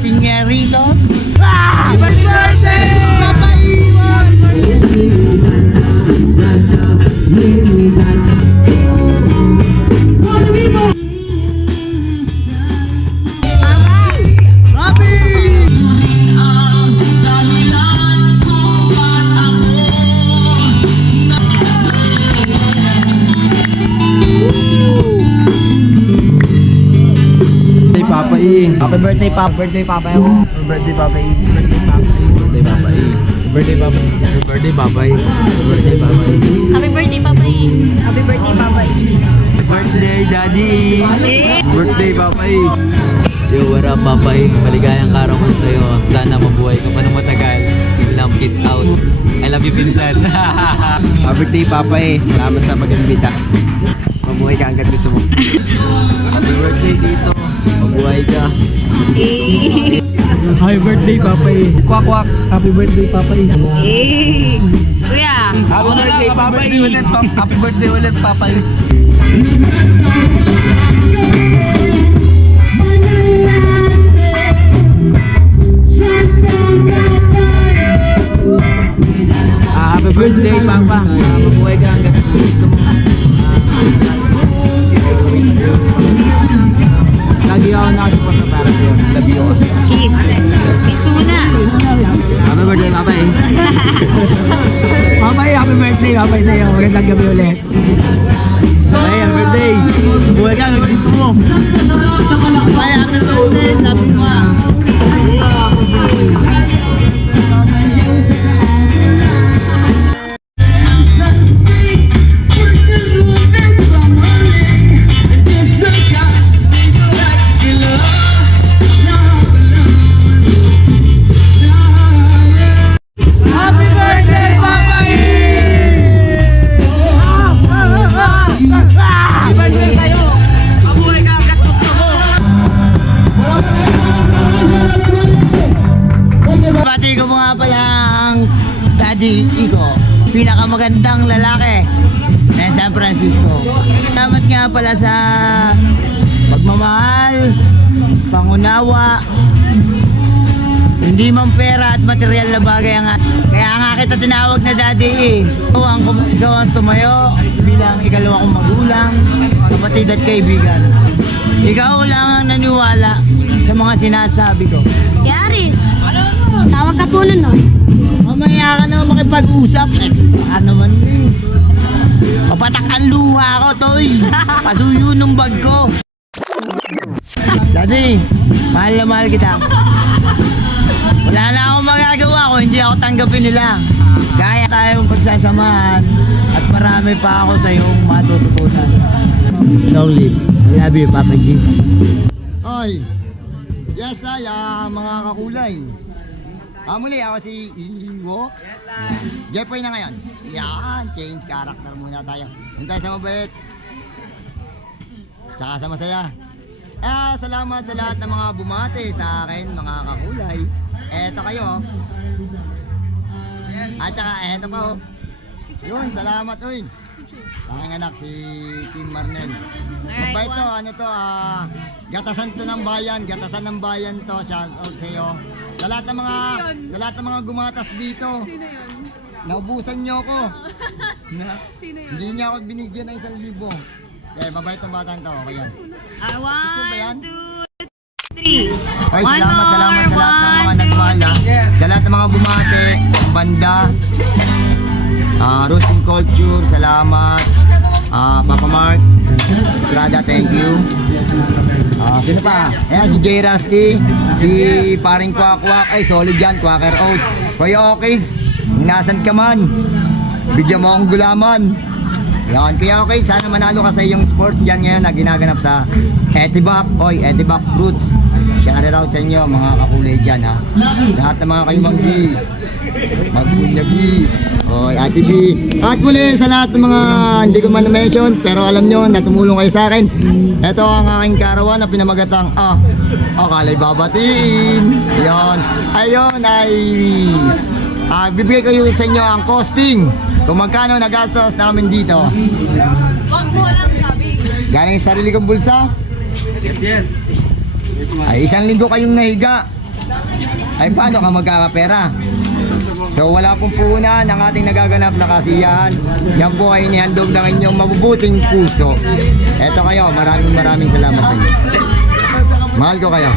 Singerito. Happy birthday! Papa Iwan! Papa E. Happy birthday, Papa. Birthday, Papa. Happy birthday, Papa E. Birthday, Papa E. Birthday, Papa E. Birthday, Papa E. Birthday, Papa E. Happy birthday, Papa E. Happy birthday, Papa E. Birthday, Daddy E. Birthday, Papa E. Yo, what up, Papa E? Maligayang karawan sa'yo. Sana mabuhay ka pa ng matagal. Bilang kiss out. I love you, Vincent. Happy birthday, Papa E. Salamat sa pag-imbita. Mabuhay ka hanggat gusto mo. Happy birthday dito. Mabuhay ka. Happy birthday, Papa E. Kwak kwak. Happy birthday, Papa E. Kuya. Happy birthday, Papa E. Happy birthday ulit, Papa E. Happy birthday, Papa. Mabuhay ka hanggat gusto mo. Lagi ako nakasuporta para sa'yo. Love you all. Kiss. Kiss muna. Happy birthday, Papa E. Papa E, happy birthday, Papa E sa'yo. Magandang gabi ulit. Papa E, happy birthday. Buhay ka, gusto mo. Papa E, happy birthday. Love you ma. Pati ko mga pala ang Daddy Igo, pinakamagandang lalaki ng San Francisco. Salamat nga pala sa pagmamahal, pangunawa, hindi man pera at material na bagay ang kaya nga kita tinawag na Daddy eh. Ikaw ang tumayo bilang ikalawa kong magulang, kapatid at kaibigan. Ikaw lang ang naniwala sa mga sinasabi ko. Yaris. Tawag ka po nun, no? Mamaya ka na makipag-usap. Extra naman eh. Papatak ang luha ko, Toy. Pasuyo ng bag ko. Daddy, mahal na mahal kita. Wala na akong magagawa kung hindi ako tanggapin nila. Kaya tayong pagsasamahan at marami pa ako sa iyong matututunan. Long live. I love you, Papa G. Oy, yes, mga kakulay. Muli ako si Iwo. Jepoy na ngayon. Yan, change character muna tayo. Hintay sa mabait. Tsaka sa masaya. Salamat sa lahat ng mga bumati sa akin, mga kakulay. Eto kayo. At saka eto pa oh. Yun, salamat uy. Aking anak si Tim Marnel. Mabait to, ano to, gatasan to ng bayan, gatasan ng bayan to, shout out sa iyo. Sa lahat ng mga gumatas dito. Sino yun? Naubusan niyo ako. Sino yun? Hindi niya ako binigyan ng 1,000. Kaya mabait tong batang to, okay yan. ba yan? 1, 2, 3. Ay, salamat sa lahat ng mga nagmala. Sa lahat ng mga bumate, banda, roasting culture, salamat. Papa Mark, Estrada, thank you. Sino pa? Ayan, DJ Rusty, si Paring Kwak-Kwak, ay solid yan, Quaker Oats. Kuya Okids, nasan ka man? Bigyan mo akong gulaman. Yan, Kuya Okids, sana manalo ka sa iyong sports dyan ngayon na ginaganap sa Etibac, Etibac Roots. Shout out sa inyo mga kakulay dyan ha. Lahat ng mga kayo manggi, magbunyagi, Ate B. At muli sa lahat ng mga hindi ko man na-mention pero alam nyo na tumulong kayo sa akin. Ito ang aking karawan na pinamagatang kalay babatiin. Yon. Ayun ay bibigay ko sa inyo ang costing kung magkano nagastos namin dito. Wag mo lang sabi. Galing sa sarili kong bulsa. Yes. Ay, 1 linggo kayong nahiga. ay paano ka magkakapera? So wala pong puhunan ang ating nagaganap na kasiyahan. Yan po ay inihandog ng inyong mabubuting puso. Eto kayo, maraming salamat sa inyo. Mahal ko kayo.